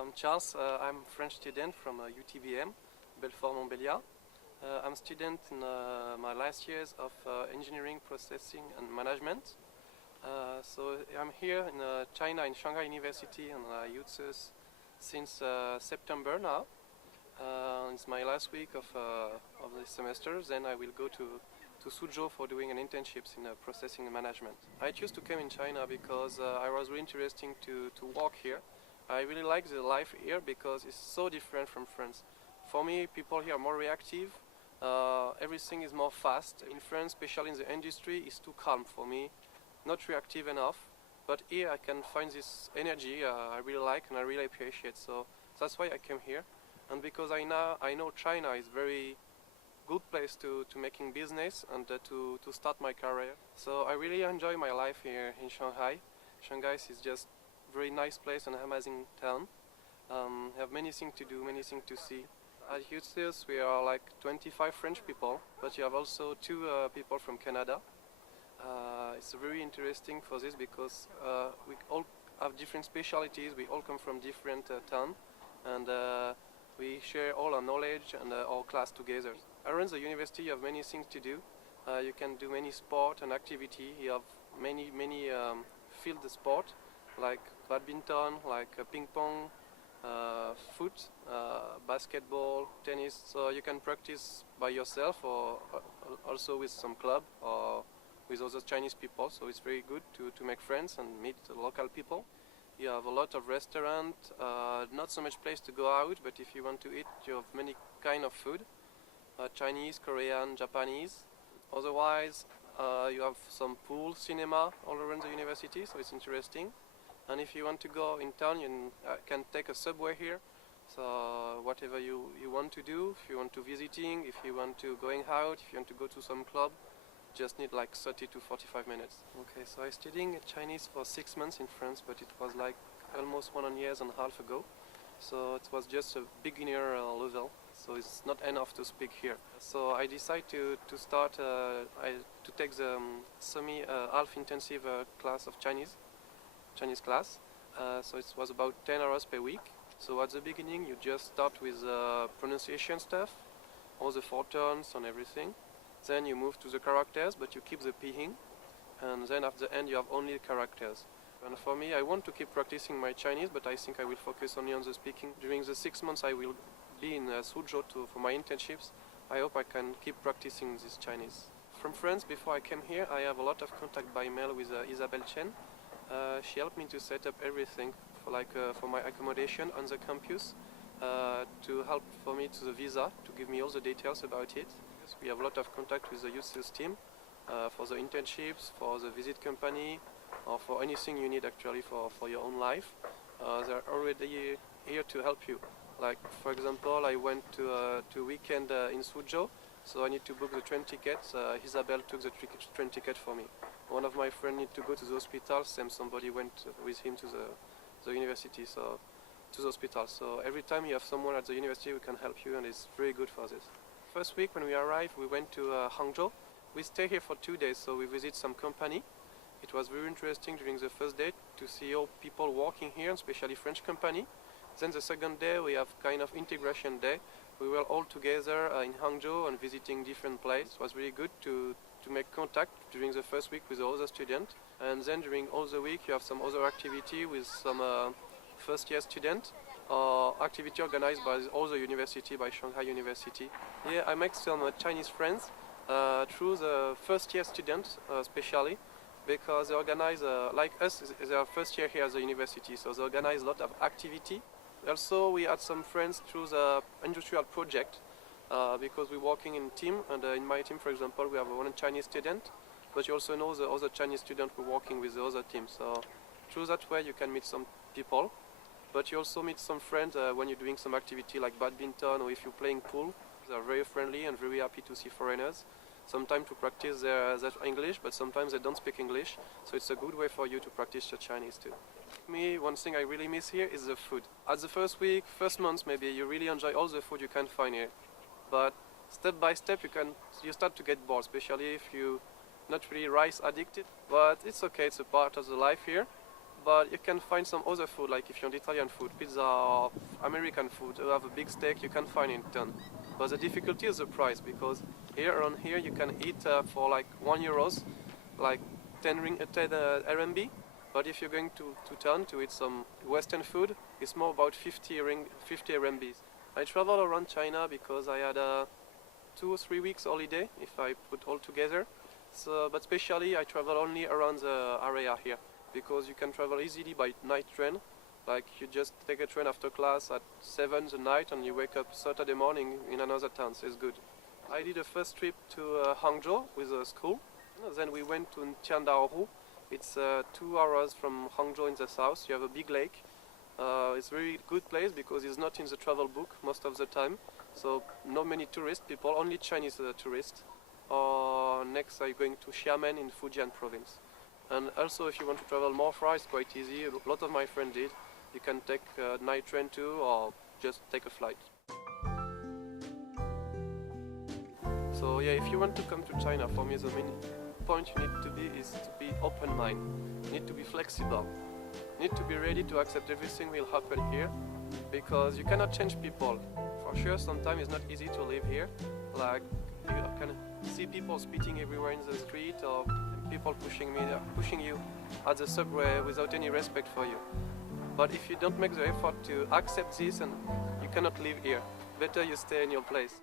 I'm Charles. I'm a French student from UTBM, Belfort-Montbéliard. I'm a student in my last years of engineering, processing and management. So I'm here in China, in Shanghai University and UTSEUS since September now. It's my last week of the semester. Then I will go to Suzhou for doing an internship in processing and management. I chose to come in China because I was really interested to work here. I really like the life here because it's so different from France. For me, people here are more reactive. Everything is more fast. In France, especially in the industry, it's too calm for me, not reactive enough. But here I can find this energy I really like and I really appreciate. So that's why I came here. And because I know China is very good place to making business and to start my career. So I really enjoy my life here in Shanghai. Shanghai is just very nice place and amazing town. Have many things to do, many things to see. At UTSEUS we are like 25 French people, but you have also two people from Canada. It's very interesting for this because we all have different specialties, we all come from different towns, and we share all our knowledge and our class together. Around the university you have many things to do. You can do many sport and activity. You have many field sport like badminton, like ping pong, foot, basketball, tennis. So you can practice by yourself or also with some club or with other Chinese people. So it's very good to make friends and meet local people. You have a lot of restaurants, not so much place to go out, but if you want to eat, you have many kind of food, Chinese, Korean, Japanese. Otherwise, you have some pool, cinema all around the university, so it's interesting. And if you want to go in town, you can take a subway here. So whatever you want to do, if you want to visiting, if you want to going out, if you want to go to some club, just need like 30 to 45 minutes. Okay, so I studying Chinese for 6 months in France, but it was like almost 1.5 years ago. So it was just a beginner level, so it's not enough to speak here. So I decided to start, to take the half intensive class of Chinese class. So it was about 10 hours per week. So at the beginning you just start with pronunciation stuff, all the four tones and everything. Then you move to the characters, but you keep the pinyin. And then at the end you have only characters. And for me, I want to keep practicing my Chinese, but I think I will focus only on the speaking. During the 6 months I will be in Suzhou for my internships. I hope I can keep practicing this Chinese. From France, before I came here, I have a lot of contact by mail with Isabelle Chen. She helped me to set up everything for my accommodation on the campus, to help for me to the visa, to give me all the details about it. We have a lot of contact with the UTSEUS team for the internships, for the visit company, or for anything you need actually for your own life. They're already here to help you. Like for example, I went to weekend in Suzhou, so I need to book the train tickets. Isabelle took the train ticket for me. One of my friends need to go to the hospital, somebody went with him to the university, so to the hospital. So every time you have someone at the university who can help you, and it's very good for this. First week when we arrived, we went to Hangzhou. We stay here for 2 days, so we visit some company. It was very interesting during the first day to see all people working here, especially French company. Then the second day we have kind of integration day. We were all together in Hangzhou and visiting different places. It was really good to make contact during the first week with the other students. And then during all the week you have some other activity with some first year students. Activity organized by all the university, by Shanghai University. Yeah, I make some Chinese friends through the first year students especially, because they organize, like us, they are first year here at the university, so they organize a lot of activity. Also we had some friends through the industrial project, because we're working in team, and in my team for example we have one Chinese student, but you also know the other Chinese student who are working with the other team, so through that way you can meet some people. But you also meet some friends when you're doing some activity like badminton or if you're playing pool. They're very friendly and very happy to see foreigners. Sometimes to practice their English, but sometimes they don't speak English. So it's a good way for you to practice your Chinese too. Me, one thing I really miss here is the food. At the first week, first month maybe, you really enjoy all the food you can find here. But step by step you start to get bored, especially if you're not really rice addicted. But it's okay, it's a part of the life here. but you can find some other food, like if you want Italian food, pizza, or American food, you have a big steak, you can find in town. But the difficulty is the price, because around here you can eat for like €1, like 10 RMB. But if you're going to town to eat some Western food, it's more about 50 RMBs. I travel around China because I had a 2 or 3 weeks holiday, if I put all together. So, but especially I travel only around the area here, because you can travel easily by night train. Like you just take a train after class at 7 the night and you wake up Saturday morning in another town, so it's good. I did a first trip to Hangzhou with a school. Then we went to Tiandaohu. It's 2 hours from Hangzhou in the south. You have a big lake. It's a very good place because it's not in the travel book most of the time. So not many tourist people, only Chinese tourists. Next I'm going to Xiamen in Fujian province. And also if you want to travel more far, it's quite easy. A lot of my friends did. You can take a night train too, or just take a flight. So yeah, if you want to come to China, for me the main point you need to be is to be open-minded. You need to be flexible. You need to be ready to accept everything will happen here, because you cannot change people. For sure, sometimes it's not easy to live here. Like you can see people spitting everywhere in the street, or people pushing you at the subway without any respect for you. But if you don't make the effort to accept this, and you cannot live here, better you stay in your place.